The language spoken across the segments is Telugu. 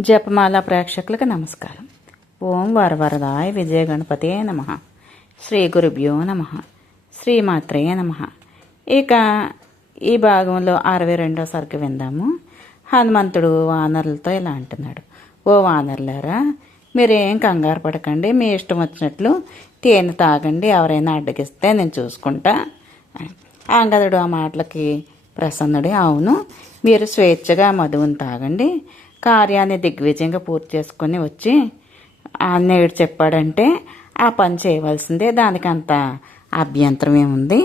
జపమాల ప్రేక్షకులకు నమస్కారం. ఓం వరవరదాయ విజయ గణపతే నమ. శ్రీ గురుభ్యో నమ. శ్రీమాత్రే నమ. ఇక ఈ భాగంలో అరవై రెండో సరికి విందాము. హనుమంతుడు వానరులతో ఇలా అంటున్నాడు. ఓ వానరులారా మీరేం కంగారు పడకండి మీ ఇష్టం వచ్చినట్లు తేనె తాగండి ఎవరైనా అడ్డగిస్తే నేను చూసుకుంటా. అంగదుడు ఆ మాటలకి ప్రసన్నుడి. అవును మీరు స్వేచ్ఛగా మధువుని తాగండి. కార్యాన్ని దిగ్విజయంగా పూర్తి చేసుకొని వచ్చి అన్నయ్యుడు చెప్పాడంటే ఆ పని చేయవలసిందే దానికంత అభ్యంతరం ఏముంది?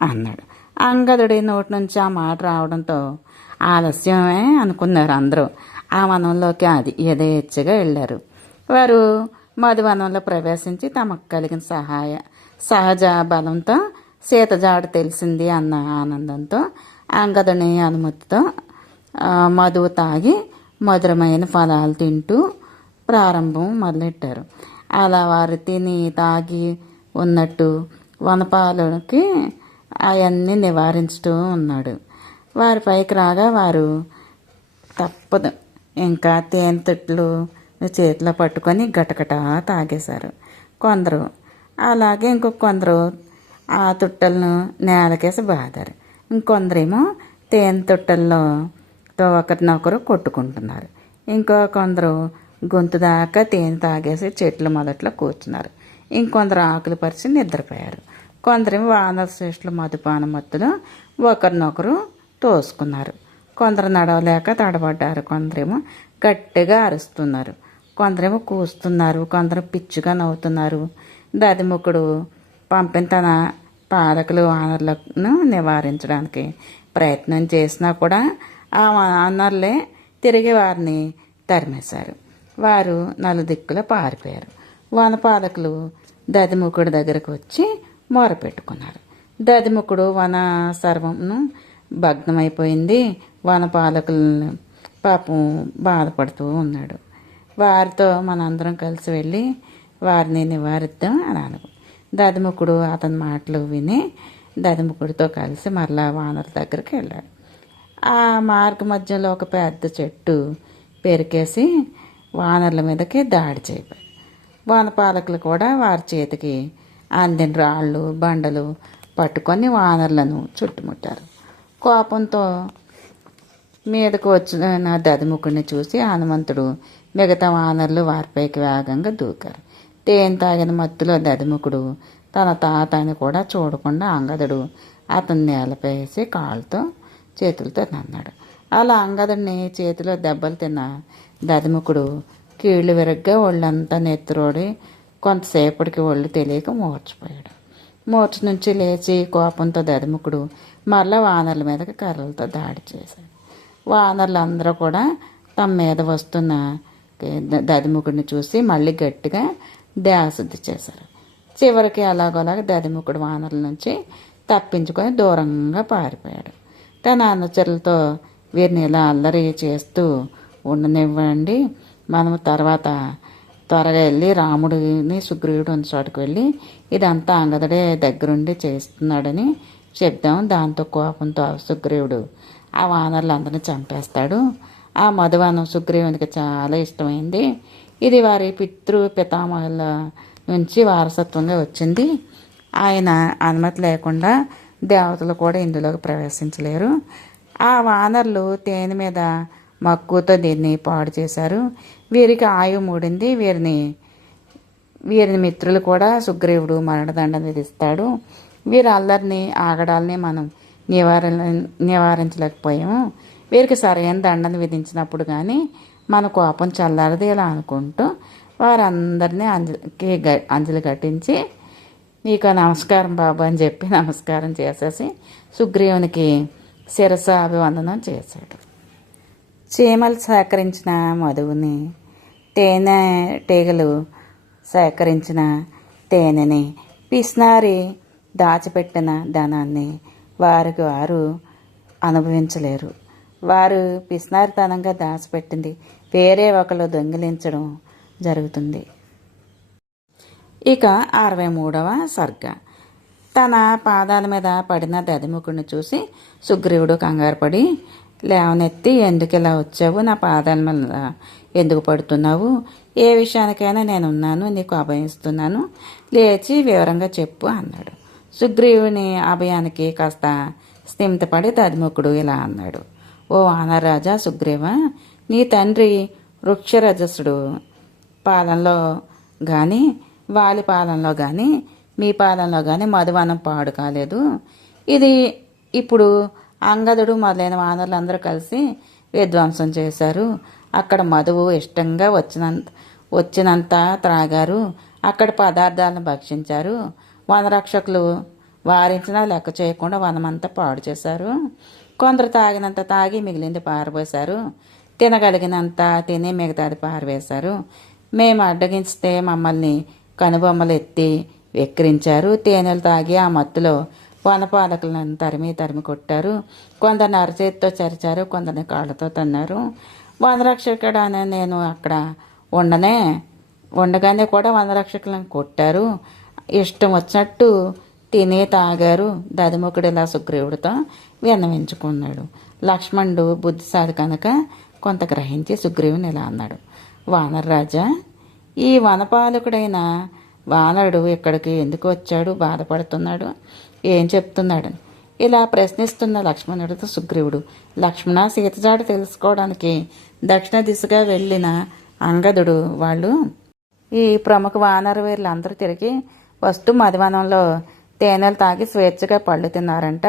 అన్నాడు. అంగదుడి నోటి నుంచి ఆ మాట రావడంతో ఆలస్యమే అనుకున్నారు అందరూ. ఆ వనంలోకి అది యథేచ్ఛగా వెళ్ళారు. వారు మధువనంలో ప్రవేశించి తమకు కలిగిన సహాయ సహజ బలంతో సీతజాడు తెలిసింది అన్న ఆనందంతో అంగదుని అనుమతితో మధువు తాగి మధురమైన ఫలాలు తింటూ ప్రారంభం మొదలెట్టారు. అలా వారు తిని తాగి ఉన్నట్టు వనపాలకి అవన్నీ నివారించుతూ ఉన్నాడు. వారి పైకి రాగా వారు తప్పదు ఇంకా తేనె తొట్లు చేతిలో పట్టుకొని గటగట తాగేశారు. కొందరు అలాగే ఇంకొక కొందరు ఆ తుట్టలను నేలకేసి బాదారు. ఇంకొందరేమో తేనె తొట్టల్లో తో ఒకరినొకరు కొట్టుకుంటున్నారు. ఇంకా కొందరు గొంతు దాకా తేనె తాగేసి చెట్ల మొదట్లో కూర్చున్నారు. ఇంకొందరు ఆకులు పరిచి నిద్రపోయారు. కొందరేమో వానర శ్రేష్ఠుల మధుపాన మత్తులో ఒకరినొకరు తోసుకున్నారు. కొందరు నడవలేక తడబడ్డారు. కొందరేమో గట్టిగా అరుస్తున్నారు. కొందరేమో కూస్తున్నారు. కొందరు పిచ్చుగా నవ్వుతున్నారు. దదిముఖుడు పంపిన తన పాలకులు వానరులను నివారించడానికి ప్రయత్నం చేసినా కూడా ఆ వానరులే తిరిగి వారిని తరిమేశారు. వారు నలుదిక్కుల పారిపోయారు. వనపాలకులు దదిముఖుడి దగ్గరకు వచ్చి మొరపెట్టుకున్నారు దదిముఖుడు వన సర్వంను భగ్నమైపోయింది. వనపాలకులను పాపం బాధపడుతూ ఉన్నాడు. వారితో మనందరం కలిసి వెళ్ళి వారిని నివారిద్దాం అని అనుకు దదిముఖుడు అతని మాటలు విని దదిముఖుడితో కలిసి మరలా వానరుల దగ్గరికి వెళ్ళాడు. ఆ మార్గ మధ్యలో ఒక పెద్ద చెట్టు పెరికేసి వానర్ల మీదకి దాడి చేయబోయి వానపాలకులు కూడా వారి చేతికి అందిన రాళ్ళు బండలు పట్టుకొని వానరులను చుట్టుముట్టారు. కోపంతో మీదకు వచ్చిన దదిముఖుడిని చూసి హనుమంతుడు మిగతా వానరులు వారిపైకి వేగంగా దూకారు. తేనె తాగిన మత్తులో దదిముఖుడు తన తాతని కూడా చూడకుండా అంగదుడు అతన్ని నేలపేసి కాళ్ళతో చేతులతో నన్నాడు. అలా అంగదుడిని చేతిలో దెబ్బలు తిన్న దదిముఖుడు కీళ్ళు విరగ్గా ఒళ్ళంతా నెత్తురోడి కొంతసేపటికి ఒళ్ళు తెలియక మూర్చిపోయాడు. మూర్చ నుంచి లేచి కోపంతో దదిముఖుడు మరలా వానర్ల మీదకి కర్రలతో దాడి చేశాడు. వానర్లు అందరూ కూడా తమ మీద వస్తున్న దదిముకుడిని దదిముఖుడిని చూసి మళ్ళీ గట్టిగా దేవశుద్ధి చేశారు. చివరికి అలాగోలాగ దదిముఖుడు వానర్ల నుంచి తప్పించుకొని దూరంగా పారిపోయాడు. తన అనుచరులతో వీరిని ఇలా అల్లరి చేస్తూ ఉండనివ్వండి. మనం తర్వాత త్వరగా వెళ్ళి రాముడిని సుగ్రీవుడు ఉన్న చోటుకు వెళ్ళి ఇదంతా అంగదుడే దగ్గరుండి చేస్తున్నాడని చెప్దాం. దాంతో కోపంతో సుగ్రీవుడు ఆ వానరులందరినీ చంపేస్తాడు. ఆ మధువనం సుగ్రీవునికి చాలా ఇష్టమైంది. ఇది వారి పితృ పితామహుల నుంచి వారసత్వంగా వచ్చింది. ఆయన అనుమతి లేకుండా దేవతలు కూడా ఇందులోకి ప్రవేశించలేరు. ఆ వానరులు తేనె మీద మక్కువతో దీన్ని పాడు చేశారు. వీరికి ఆయువు మూడింది. వీరిని వీరిని మిత్రులు కూడా సుగ్రీవుడు మరణదండం విధిస్తాడు. వీరి అల్లరిని ఆగడాలని మనం నివారణ నివారించలేకపోయాము. వీరికి సరైన దండను విధించినప్పుడు కానీ మన కోపం చల్లారది ఇలా అనుకుంటూ వారందరినీ అంజలికి గ- అంజలి కట్టించి నీకు నమస్కారం బాబు అని చెప్పి నమస్కారం చేసేసి సుగ్రీవునికి శిరస అభివందనం చేశాడు. చీమలు సేకరించిన మధువుని తేనె తీగలు సేకరించిన తేనెని పిస్నారి దాచిపెట్టిన ధనాన్ని వారికి వారు అనుభవించలేరు. వారు పిస్నారితనంగా దాచిపెట్టింది వేరే ఒకరు దొంగిలించడం జరుగుతుంది. ఇక అరవై మూడవ సర్గ. తన పాదాల మీద పడిన దదిముఖుడిని చూసి సుగ్రీవుడు కంగారు పడి లేవనెత్తి ఎందుకు ఇలా వచ్చావు? నా పాదాల మీద ఎందుకు పడుతున్నావు? ఏ విషయానికైనా నేను ఉన్నాను నీకు అభయిస్తున్నాను లేచి వివరంగా చెప్పు అన్నాడు. సుగ్రీవుని అభయానికి కాస్త స్థిమితపడి తదిముఖుడు ఇలా అన్నాడు. ఓ వానరాజా సుగ్రీవ నీ తండ్రి వృక్షరజసుడు పాలనలో కానీ వాలి పాలనలో కానీ మీ పాలనలో కానీ మధువనం పాడు కాలేదు. ఇది ఇప్పుడు అంగదుడు మొదలైన వానరులందరూ కలిసి విధ్వంసం చేశారు. అక్కడ మధువు ఇష్టంగా వచ్చినంత వచ్చినంత త్రాగారు. అక్కడ పదార్థాలను భక్షించారు. వనరక్షకులు వారించినా లెక్క చేయకుండా వనమంతా పాడు చేశారు. కొందరు తాగినంత తాగి మిగిలింది పారబోశారు. తినగలిగినంత తిని మిగతాది పారవేశారు. మేము అడ్డగించితే మమ్మల్ని కనుబొమ్మలు ఎత్తి వెక్కిరించారు. తేనెలు తాగి ఆ మత్తులో వనపాలకులను తరిమి తరిమి కొట్టారు. కొందరిని అరచేతితో చరిచారు కొందరిని కాళ్ళతో తన్నారు. వనరక్షకుడు అనే నేను అక్కడ ఉండనే ఉండగానే కూడా వనరక్షకులను కొట్టారు. ఇష్టం వచ్చినట్టు తిని తాగారు. దదిముఖుడు ఇలా సుగ్రీవుడితో విన్నవించుకున్నాడు. లక్ష్మణుడు బుద్ధిసాది కనుక కొంత గ్రహించి సుగ్రీవుని ఇలా అన్నాడు. వానరరాజా ఈ వనపాలకుడైన వానరుడు ఇక్కడికి ఎందుకు వచ్చాడు? బాధపడుతున్నాడు. ఏం చెప్తున్నాడు? ఇలా ప్రశ్నిస్తున్న లక్ష్మణుడితో సుగ్రీవుడు లక్ష్మణ సీతజాడ తెలుసుకోవడానికి దక్షిణ దిశగా వెళ్ళిన అంగదుడు వాళ్ళు. ఈ ప్రముఖ వానర వీరులందరూ తిరిగి వస్తూ మధువనంలో తేనెలు తాగి స్వేచ్ఛగా పళ్ళు తిన్నారంట.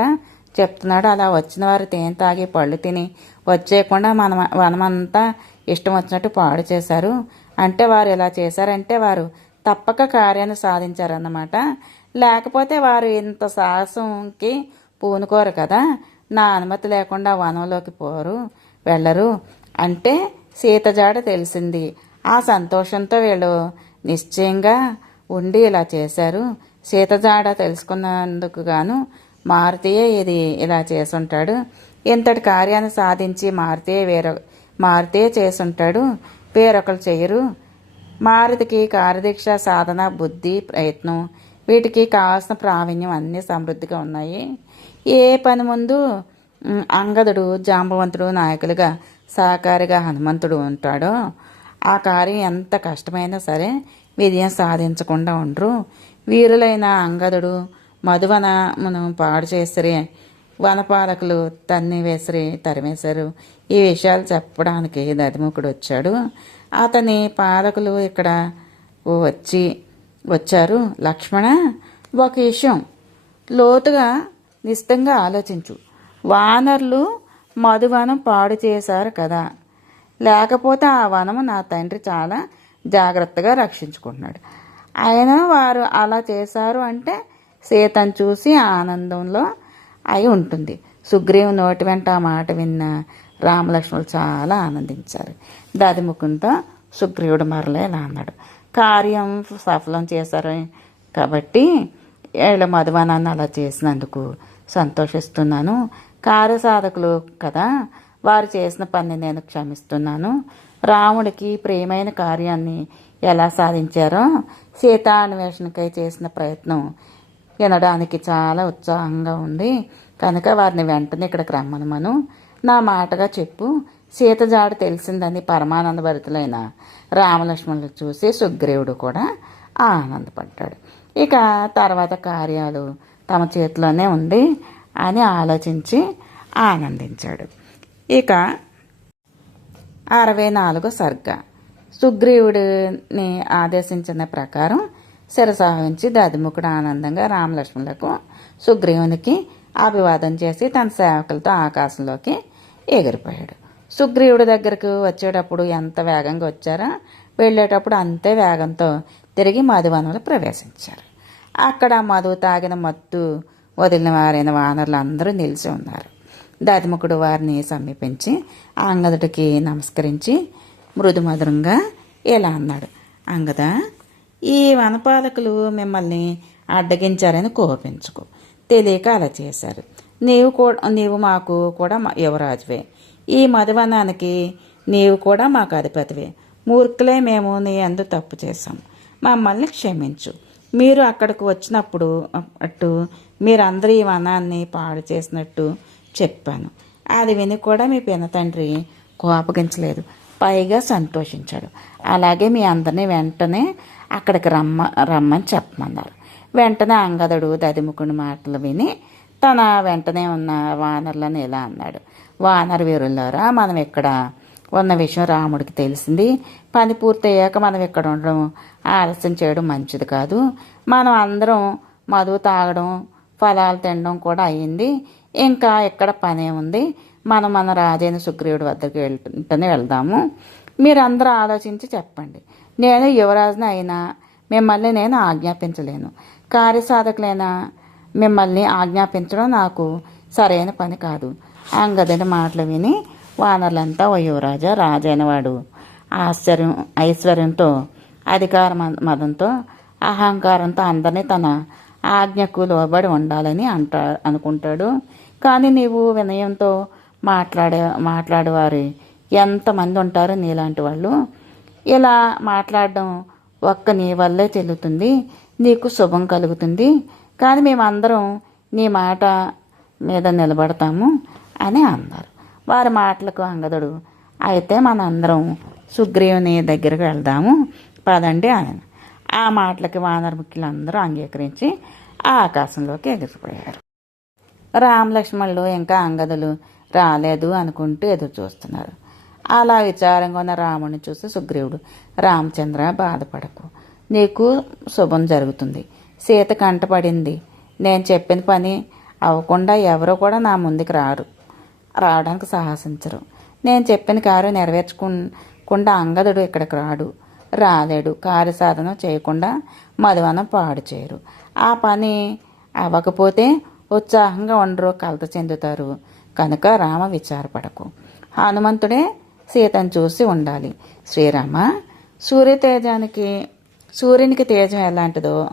చెప్తున్నాడు అలా వచ్చిన వారు తేనె తాగి పళ్ళు తిని వచ్చేయకుండా మన వనమంతా ఇష్టం వచ్చినట్టు పాడు చేశారు. అంటే వారు ఇలా చేశారంటే వారు తప్పక కార్యాన్ని సాధించారన్నమాట. లేకపోతే వారు ఇంత సాహసంకి పూనుకోరు కదా. నా అనుమతి లేకుండా వనంలోకి పోరు వెళ్ళరు. అంటే సీత జాడ తెలిసింది. ఆ సంతోషంతో వీళ్ళు నిశ్చయంగా ఉండి ఇలా చేశారు. సీత జాడ తెలుసుకున్నందుకు గాను మారుతియే ఇది ఇలా చేసుంటాడు. ఇంతటి కార్యాన్ని సాధించి మారుతే వేరే మారుతే చేసుంటాడు. వేరొకరు చేయరు. మారుతికి కార్యదీక్ష సాధన బుద్ధి ప్రయత్నం. వీటికి కావాల్సిన ప్రావీణ్యం అన్నీ సమృద్ధిగా ఉన్నాయి. ఏ పని ముందు అంగదుడు జాంబవంతుడు నాయకులుగా సహకారిగా హనుమంతుడు ఉంటాడో ఆ కార్యం ఎంత కష్టమైనా సరే విజయం సాధించకుండా ఉండరు. వీరులైన అంగదుడు మధువనమును పాడు చేసరే వనపాలకులు తన్ని వేసిరి తరిమేశారు. ఈ విషయాలు చెప్పడానికి దదిముఖుడు వచ్చాడు. అతని పాలకులు ఇక్కడ వచ్చి వచ్చారు. లక్ష్మణ ఒక విషయం. లోతుగా నిశ్చితంగా ఆలోచించు. వానర్లు మధువనం పాడు చేశారు కదా. లేకపోతే ఆ వనము నా తండ్రి చాలా జాగ్రత్తగా రక్షించుకుంటున్నాడు. అయినా వారు అలా చేశారు అంటే సీతను చూసి ఆనందంలో అయి ఉంటుంది. సుగ్రీవు నోటి వెంట ఆ మాట విన్న రామలక్ష్మణులు చాలా ఆనందించారు. దదిముఖంతో సుగ్రీవుడు మరలే ఇలా అన్నాడు. కార్యం సఫలం చేశారు. కాబట్టి వీళ్ళ మధువనాన్ని అలా చేసినందుకు సంతోషిస్తున్నాను. కార్యసాధకులు కదా వారు చేసిన పని నేను క్షమిస్తున్నాను. రాముడికి ప్రియమైన కార్యాన్ని ఎలా సాధించారో సీతాన్వేషణకై చేసిన ప్రయత్నం వినడానికి చాలా ఉత్సాహంగా ఉంది. కనుక వారిని వెంటనే ఇక్కడికి రమ్మనమను నా మాటగా చెప్పు. సీత జాడ తెలిసిందని పరమానంద భరితులైన రామలక్ష్మణులు చూసి సుగ్రీవుడు కూడా ఆనందపడ్డాడు. ఇక తర్వాత కార్యాలు తమ చేతిలోనే ఉంది అని ఆలోచించి ఆనందించాడు. ఇక అరవై నాలుగో సర్గ. సుగ్రీవుడిని ఆదేశించిన ప్రకారం శిరసావించి దదిముఖుడు ఆనందంగా రామలక్ష్మణులకు సుగ్రీవునికి అభివాదం చేసి తన సేవకులతో ఆకాశంలోకి ఎగిరిపోయాడు. సుగ్రీవుడి దగ్గరకు వచ్చేటప్పుడు ఎంత వేగంగా వచ్చారో వెళ్ళేటప్పుడు అంతే వేగంతో తిరిగి మధువనంలో ప్రవేశించారు. అక్కడ మధు తాగిన మత్తు వదిలిన వారైన వానరులు అందరూ నిలిచి ఉన్నారు. దదిముఖుడు వారిని సమీపించి అంగదుడికి నమస్కరించి మృదుమధురంగా ఇలా అన్నాడు. అంగద ఈ వనపాలకులు మిమ్మల్ని అడ్డగించారని కోపించుకో. తెలియక అలా చేశారు. నీవు కూడా నీవు మాకు కూడా యువరాజువే. ఈ మధువనానికి నీవు కూడా మాకు అధిపతివే. మూర్ఖులే మేము నీ అందు తప్పు చేశాం. మమ్మల్ని క్షమించు. మీరు అక్కడికి వచ్చినప్పుడు అట్టు మీరందరూ ఈ వనాన్ని పాడు చేసినట్టు చెప్పాను. అది విని కూడా మీ పిన తండ్రి కోపగించలేదు. పైగా సంతోషించాడు. అలాగే మీ అందరినీ వెంటనే అక్కడికి రమ్మ రమ్మని చెప్పమన్నారు. వెంటనే అంగదుడు దదిముకుని మాటలు విని తన వెంటనే ఉన్న వానర్లను ఇలా అన్నాడు. వానర్ వీరులారా మనం ఇక్కడ ఉన్న విషయం రాముడికి తెలిసింది. పని పూర్తయ్యాక మనం ఇక్కడ ఉండడం ఆలస్యం చేయడం మంచిది కాదు. మనం అందరం మధు తాగడం ఫలాలు తినడం కూడా అయ్యింది. ఇంకా ఎక్కడ పనే ఉంది? మనం మన రాజైన సుగ్రీవుడి వద్దకు వెళ్తుంటేనే వెళ్దాము. మీరందరూ ఆలోచించి చెప్పండి. నేను యువరాజుని అయినా మిమ్మల్ని నేను ఆజ్ఞాపించలేను. కార్యసాధకులైన మిమ్మల్ని ఆజ్ఞాపించడం నాకు సరైన పని కాదు. అంగదుడి మాటలు విని వానరులంతా ఓ యువరాజా రాజైన వాడు ఆశ్చర్యం ఐశ్వర్యంతో అధికార మదంతో అహంకారంతో అందరినీ తన ఆజ్ఞకు లోబడి ఉండాలని అంటా అనుకుంటాడు. కానీ నీవు వినయంతో మాట్లాడే మాట్లాడేవారు ఎంతమంది ఉంటారు నీలాంటి వాళ్ళు? ఇలా మాట్లాడడం ఒక్క నీ వల్లే చెల్లుతుంది. నీకు శుభం కలుగుతుంది. కానీ మేమందరం నీ మాట మీద నిలబడతాము అని అన్నారు. వారి మాటలకు అంగదుడు. అయితే మనందరం సుగ్రీవుని దగ్గరికి వెళ్దాము. పదండి ఆయన. ఆ మాటలకి వానరముఖ్యులు అందరూ అంగీకరించి ఆ ఆకాశంలోకి ఎగిరిపోయారు. రామలక్ష్మణులు ఇంకా అంగదులు రాలేదు అనుకుంటూ ఎదురు చూస్తున్నారు అలా విచారంగా ఉన్న రాముని చూసి సుగ్రీవుడు రామచంద్ర బాధపడకు. నీకు శుభం జరుగుతుంది. సీత కంటపడింది. నేను చెప్పిన పని అవ్వకుండా ఎవరో కూడా నా ముందుకు రారు. రావడానికి సాహసించరు. నేను చెప్పిన కారు నెరవేర్చకుండా అంగదుడు ఇక్కడికి రాడు. రాలేడు. కార్యసాధన చేయకుండా మధువనం పాడు చేయరు. ఆ పని అవ్వకపోతే ఉత్సాహంగా ఉండరు కలత చెందుతారు. కనుక రామ విచారపడకు. హనుమంతుడే సీతను చూసి ఉండాలి. శ్రీరామ సూర్యతేజానికి సూర్యునికి తేజం ఎలాంటిదో.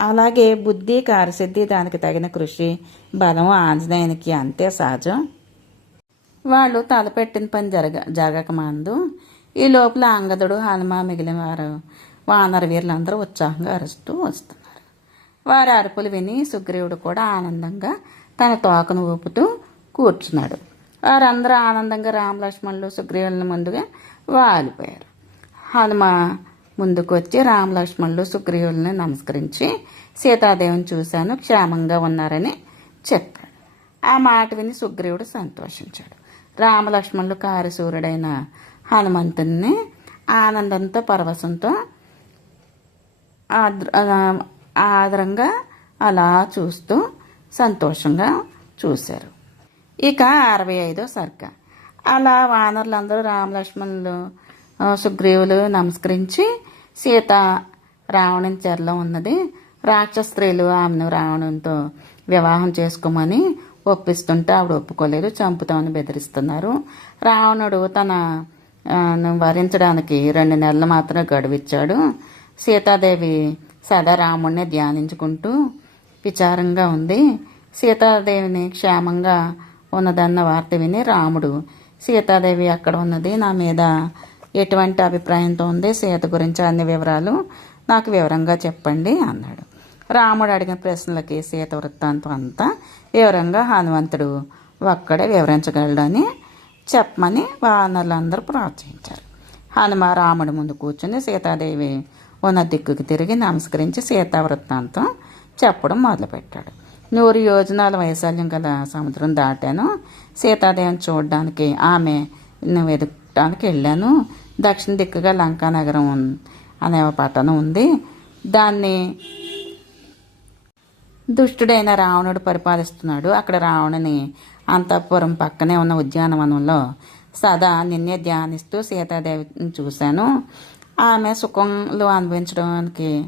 అలాగే బుద్ధి కారసిద్ధి దానికి తగిన కృషి బలం ఆంజనేయునికి అంతే సహజం. వాళ్ళు తలపెట్టిన పని జరగ జరగక మందు ఈ లోపల అంగదుడు హనుమ మిగిలిన వారు వానర వీరులందరూ ఉత్సాహంగా అరుస్తూ వస్తున్నారు. వారి అరుపులు విని సుగ్రీవుడు కూడా ఆనందంగా తన తోకను ఊపుతూ కూర్చున్నాడు. వారందరూ ఆనందంగా రామలక్ష్మణులు సుగ్రీవులను ముందుగా వాలిపోయారు. హనుమ ముందుకు వచ్చి రామలక్ష్మణులు సుగ్రీవుల్ని నమస్కరించి సీతాదేవిని చూశాను క్షేమంగా ఉన్నారని చెప్పాడు. ఆ మాట విని సుగ్రీవుడు సంతోషించాడు. రామలక్ష్మణులు కారసూరుడైన హనుమంతుని ఆనందంతో పరవశంతో ఆద్ర ఆదరంగా అలా చూస్తూ సంతోషంగా చూశారు. ఇక అరవై ఐదో సర్గ. అలా వానరులందరూ రామలక్ష్మణులు సుగ్రీవులు నమస్కరించి సీత రావణుని చెరలో ఉన్నది. రాక్షస స్త్రీలు ఆమెను రావణంతో వివాహం చేసుకోమని ఒప్పిస్తుంటే ఆవిడ ఒప్పుకోలేదు. చంపుతామని బెదిరిస్తున్నారు. రావణుడు తన ను వరించడానికి రెండు నెలలు మాత్రమే గడువిచ్చాడు. సీతాదేవి సదా రాముడిని ధ్యానించుకుంటూ విచారంగా ఉంది. సీతాదేవిని క్షేమంగా ఉన్నదన్న వార్త విని రాముడు సీతాదేవి అక్కడ ఉన్నది? నా మీద ఎటువంటి అభిప్రాయంతో ఉంది? సీత గురించి అన్ని వివరాలు నాకు వివరంగా చెప్పండి అన్నాడు. రాముడు అడిగిన ప్రశ్నలకి సీత వృత్తాంతం అంతా వివరంగా హనుమంతుడు ఒక్కడే వివరించగలడని చెప్పమని వానరులందరూ ప్రోత్సహించారు. హనుమ రాముడి ముందు కూర్చుని సీతాదేవి ఉన్న దిక్కుకి తిరిగి నమస్కరించి సీతా వృత్తాంతం చెప్పడం మొదలుపెట్టాడు. నూరు యోజనాల వైశాల్యం గల సముద్రం దాటాను. సీతాదేవిని చూడడానికి ఆమె వెతకడానికి వెళ్ళాను. దక్షిణ దిక్కుగా లంకా నగరం అనే పట్టణం ఉంది. దాన్ని దుష్టుడైన రావణుడు పరిపాలిస్తున్నాడు. అక్కడ రావణుని అంతఃపురం పక్కనే ఉన్న ఉద్యానవనంలో సదా నిన్నే ధ్యానిస్తూ సీతాదేవిని చూశాను. ఆమె సుఖంలో అనుభవించడానికి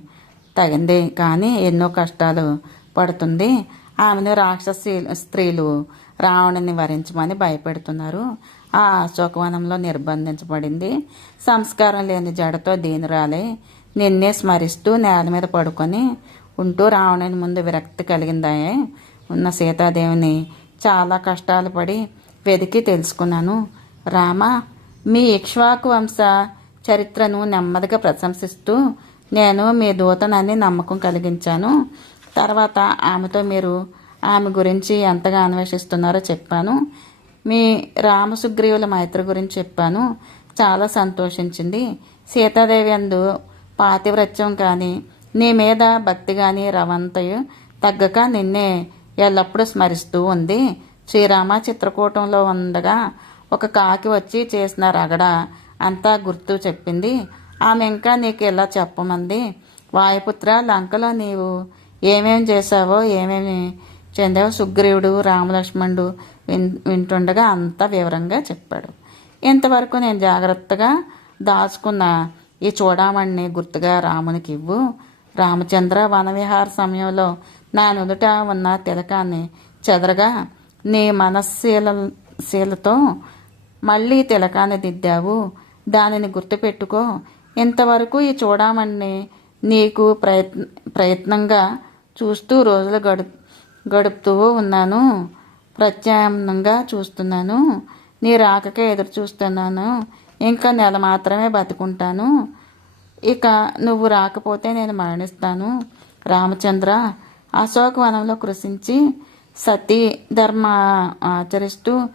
తగింది కానీ ఎన్నో కష్టాలు పడుతుంది. ఆమెను రాక్షస స్త్రీలు రావణుని వరించమని భయపెడుతున్నారు. ఆ అశోకవనంలో నిర్బంధించబడింది. సంస్కారం లేని జడతో దీనురాలే నిన్నే స్మరిస్తూ నేల మీద పడుకొని ఉంటూ రావణుని ముందు విరక్తి కలిగిందాయే. ఉన్న సీతాదేవిని చాలా కష్టాలు పడి వెతికి తెలుసుకున్నాను. రామ మీ ఇక్ష్వాకు వంశ చరిత్రను నెమ్మదిగా ప్రశంసిస్తూ నేను మీ దూతనని నమ్మకం కలిగించాను. తర్వాత ఆమెతో మీరు ఆమె గురించి ఎంతగా అన్వేషిస్తున్నారో చెప్పాను. మీ రామసుగ్రీవుల మైత్రి గురించి చెప్పాను. చాలా సంతోషించింది. సీతాదేవి అందు పాతివ్రత్యం కానీ నీ మీద భక్తి కానీ రవంతయు తగ్గక నిన్నే ఎల్లప్పుడూ స్మరిస్తూ ఉంది. శ్రీరామ చిత్రకూటంలో ఉండగా ఒక కాకి వచ్చి చేసిన రగడ అంతా గుర్తు చెప్పింది. ఆమె ఇంకా నీకు ఇలా చెప్పమంది? వాయుపుత్ర లంకలో నీవు ఏమేం చేశావో ఏమేమి చంద్ర సుగ్రీవుడు రామలక్ష్మణుడు విన్ వింటుండగా అంతా వివరంగా చెప్పాడు. ఇంతవరకు నేను జాగ్రత్తగా దాచుకున్న ఈ చూడమణ్ణి గుర్తుగా రామునికి ఇవ్వు. రామచంద్ర వనవిహార సమయంలో నా నుదుట ఉన్న తిలకాన్ని చెదరగా నీ మనశీల శీలతో మళ్ళీ తిలకాన్ని దిద్దావు. దానిని గుర్తుపెట్టుకో. ఇంతవరకు ఈ చూడమణ్ణి నీకు ప్రయత్న ప్రయత్నంగా చూస్తూ రోజులు గడు గడుపుతూ ఉన్నాను. ప్రత్యామ్నంగా చూస్తున్నాను. నీ రాకకే ఎదురు చూస్తున్నాను ఇంకా నెల మాత్రమే బతుకుంటాను. ఇక నువ్వు రాకపోతే నేను మరణిస్తాను. రామచంద్ర అశోకవనంలో కృషించి సతీ ధర్మ ఆచరిస్తూ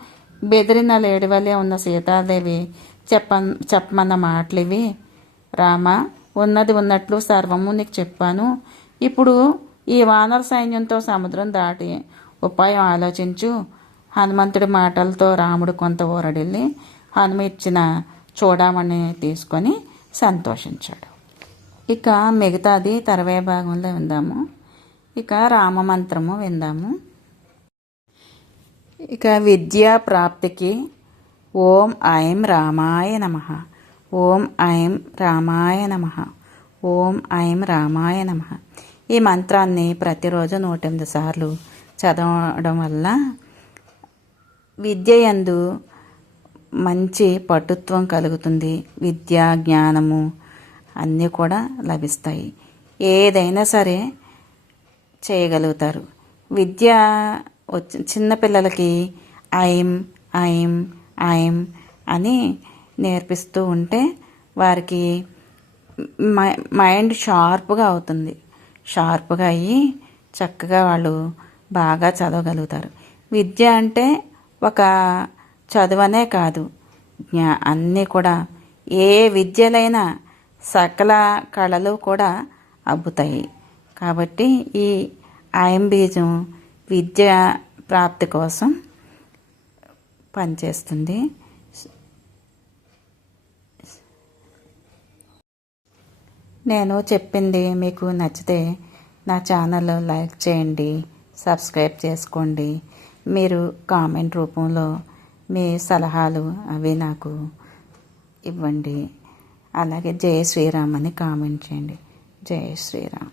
బెదిరిన లేడివలే ఉన్న సీతాదేవి చెప్ప చెప్పమన్న మాటలు ఇవి రామ ఉన్నది ఉన్నట్లు సర్వము నీకు చెప్పాను. ఇప్పుడు ఈ వానర సైన్యంతో సముద్రం దాటి ఉపాయం ఆలోచించు. హనుమంతుడి మాటలతో రాముడు కొంత ఊరడిల్లి హనుమ ఇచ్చిన చూడమని తీసుకొని సంతోషించాడు. ఇక మిగతాది తర్వే భాగంలో విందాము. ఇక రామమంత్రము విందాము. ఇక విద్యా ప్రాప్తికి ఓం ఐం రామాయ నమ. ఓం ఐం రామాయ నమ. ఓం ఐం రామాయ నమ. ఈ మంత్రాన్ని ప్రతిరోజు నూట ఎనిమిది సార్లు చదవడం వల్ల విద్య ఎందు మంచి పటుత్వం కలుగుతుంది. విద్య జ్ఞానము అన్నీ కూడా లభిస్తాయి. ఏదైనా సరే చేయగలుగుతారు. విద్య వచ్చి చిన్నపిల్లలకి ఐం ఐం ఐం అని నేర్పిస్తూ ఉంటే వారికి మై- మైండ్ షార్ప్గా అవుతుంది. షార్ప్గా అయ్యి చక్కగా వాళ్ళు బాగా చదవగలుగుతారు. విద్య అంటే ఒక చదువనే కాదు. జ్ఞా అన్నీ కూడా ఏ విద్యలైనా సకల కళలు కూడా అబ్బుతాయి. కాబట్టి ఈ ఐం బీజం విద్య ప్రాప్తి కోసం పనిచేస్తుంది. నేను చెప్పింది మీకు నచ్చితే నా ఛానల్ లైక్ చేయండి సబ్స్క్రైబ్ చేసుకోండి. మీరు కామెంట్ రూపంలో మీ సలహాలు అవి నాకు ఇవ్వండి. అలాగే జయ శ్రీరామ్ అని కామెంట్ చేయండి. జయ శ్రీరామ్.